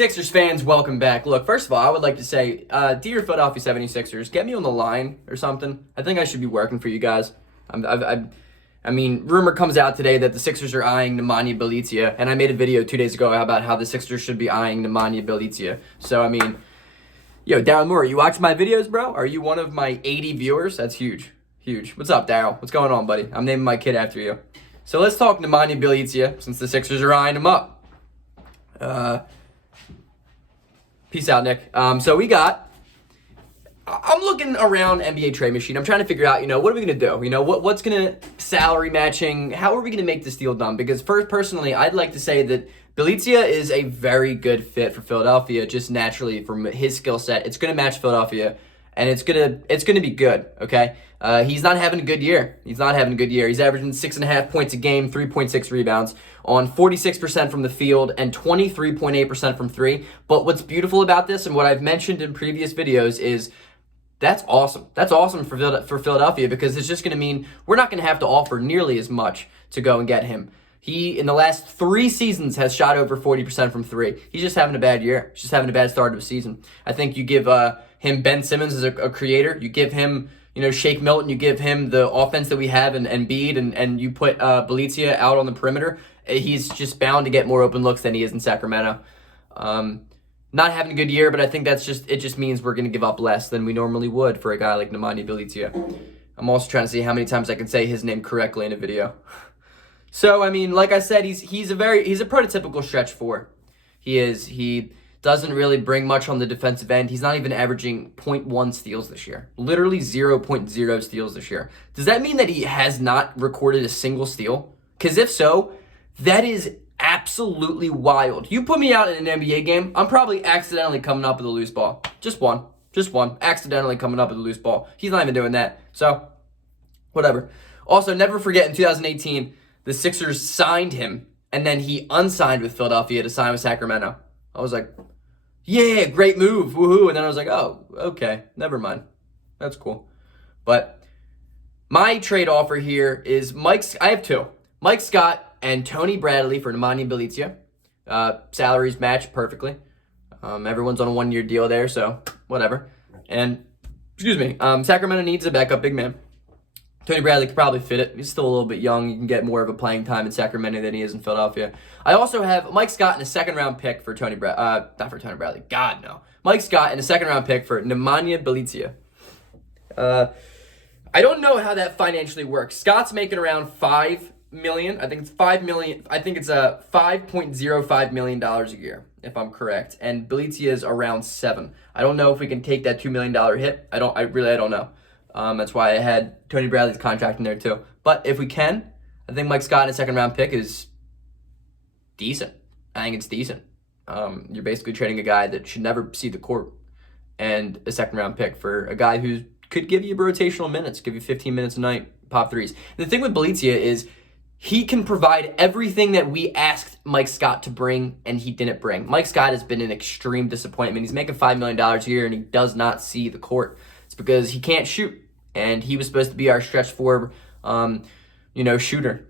Sixers fans, welcome back. Look, first of all, I would like to say, dear Philadelphia 76ers, get me on the line or something. I think I should be working for you guys. I mean, rumor comes out today that the Sixers are eyeing Nemanja Bjelica, and I made a video 2 days ago about how the Sixers should be eyeing Nemanja Bjelica. So, I mean, yo, Daryl Moore, you watch my videos, bro? Are you one of my 80 viewers? That's huge. Huge. What's up, Daryl? What's going on, buddy? I'm naming my kid after you. So let's talk Nemanja Bjelica, since the Sixers are eyeing him up. Peace out, Nick. I'm looking around NBA trade machine. I'm trying to figure out, what are we going to do? What's going to salary matching? How are we going to make this deal done? Because personally, I'd like to say that Bjelica is a very good fit for Philadelphia, just naturally from his skill set. It's going to match Philadelphia, and it's going to be good, okay? He's not having a good year. He's averaging 6.5 points a game, 3.6 rebounds on 46% from the field and 23.8% from three. But what's beautiful about this, and what I've mentioned in previous videos, is that's awesome. That's awesome for Philadelphia, because it's just going to mean we're not going to have to offer nearly as much to go and get him. He, in the last 3 seasons, has shot over 40% from three. He's just having a bad year. He's just having a bad start of the season. I think you give him Ben Simmons as a creator. You give him, Shake Milton. You give him the offense that we have and Embiid, and you put Bjelica out on the perimeter. He's just bound to get more open looks than he is in Sacramento. Not having a good year, but I think it just means we're going to give up less than we normally would for a guy like Nemanja Bjelica. I'm also trying to see how many times I can say his name correctly in a video. So, I mean, like I said, he's a prototypical stretch four. He doesn't really bring much on the defensive end. He's not even averaging 0.1 steals this year. Literally 0.0 steals this year. Does that mean that he has not recorded a single steal? Because if so, that is absolutely wild. You put me out in an NBA game, I'm probably accidentally coming up with a loose ball. Just one. Accidentally coming up with a loose ball. He's not even doing that. So, whatever. Also, never forget in 2018, the Sixers signed him, and then he unsigned with Philadelphia to sign with Sacramento. I was like, yeah, great move, woohoo. And then I was like, oh, okay, never mind. That's cool. But my trade offer here is I have two. Mike Scott and Tony Bradley for Nemanja Bjelica. Salaries match perfectly. Everyone's on a 1-year deal there, so whatever. And, Sacramento needs a backup big man. Tony Bradley could probably fit it. He's still a little bit young. You can get more of a playing time in Sacramento than he is in Philadelphia. I also have Mike Scott and a second-round pick for not for Tony Bradley. God, no. Mike Scott and a second-round pick for Nemanja Bjelica. I don't know how that financially works. Scott's making around $5 million. I think it's $5 million. I think it's $5.05 million a year, if I'm correct. And Bjelica is around $7 million. I don't know if we can take that $2 million hit. I don't know. That's why I had Tony Bradley's contract in there too. But if we can, I think Mike Scott in a second-round pick is decent. I think it's decent. You're basically trading a guy that should never see the court and a second-round pick for a guy who could give you rotational minutes, give you 15 minutes a night, pop threes. And the thing with Bjelica is he can provide everything that we asked Mike Scott to bring, and he didn't bring. Mike Scott has been an extreme disappointment. He's making $5 million a year, and he does not see the court. It's because he can't shoot, and he was supposed to be our stretch four, shooter,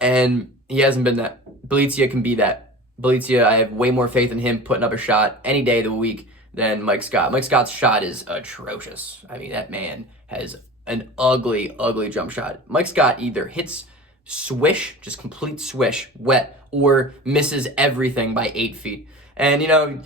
and he hasn't been that. Bjelica can be that. Bjelica, I have way more faith in him putting up a shot any day of the week than Mike Scott. Mike Scott's shot is atrocious. I mean, that man has an ugly, ugly jump shot. Mike Scott either hits swish, just complete swish, wet, or misses everything by 8 feet. And,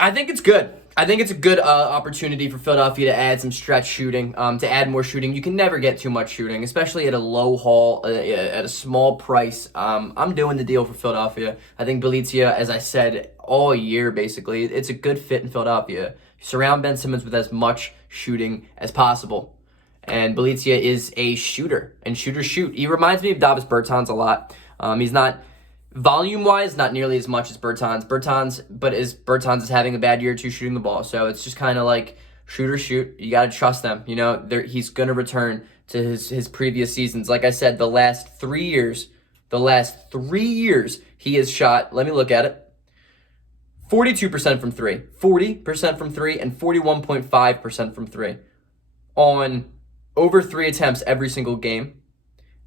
I think it's good. I think it's a good opportunity for Philadelphia to add some stretch shooting, to add more shooting. You can never get too much shooting, especially at a low haul, at a small price. I'm doing the deal for Philadelphia. I think Bjelica, as I said all year, basically, it's a good fit in Philadelphia. Surround Ben Simmons with as much shooting as possible. And Bjelica is a shooter, and shooters shoot. He reminds me of Davis Bertans a lot. He's not... Volume-wise, not nearly as much as Bertans. Bertans is having a bad year too shooting the ball. So it's just kind of like shooters shoot. You got to trust them. He's going to return to his previous seasons. Like I said, the last 3 years, he has shot, let me look at it, 42% from three. 40% from three and 41.5% from three on over 3 attempts every single game.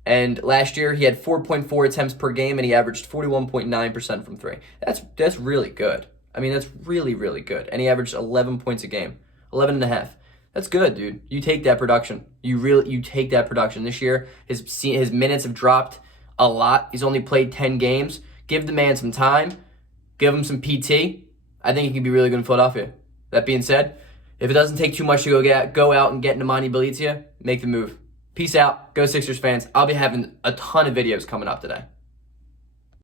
And last year he had 4.4 attempts per game and he averaged 41.9% from three. That's really good. I mean, that's really, really good. And he averaged 11 points a game, 11 and a half. That's good, dude. You take that production. You take that production. This year, his minutes have dropped a lot. He's only played 10 games. Give the man some time. Give him some PT. I think he can be really good in Philadelphia. That being said, if it doesn't take too much to go out and get Nemanja Bjelica, make the move. Peace out. Go Sixers fans. I'll be having a ton of videos coming up today.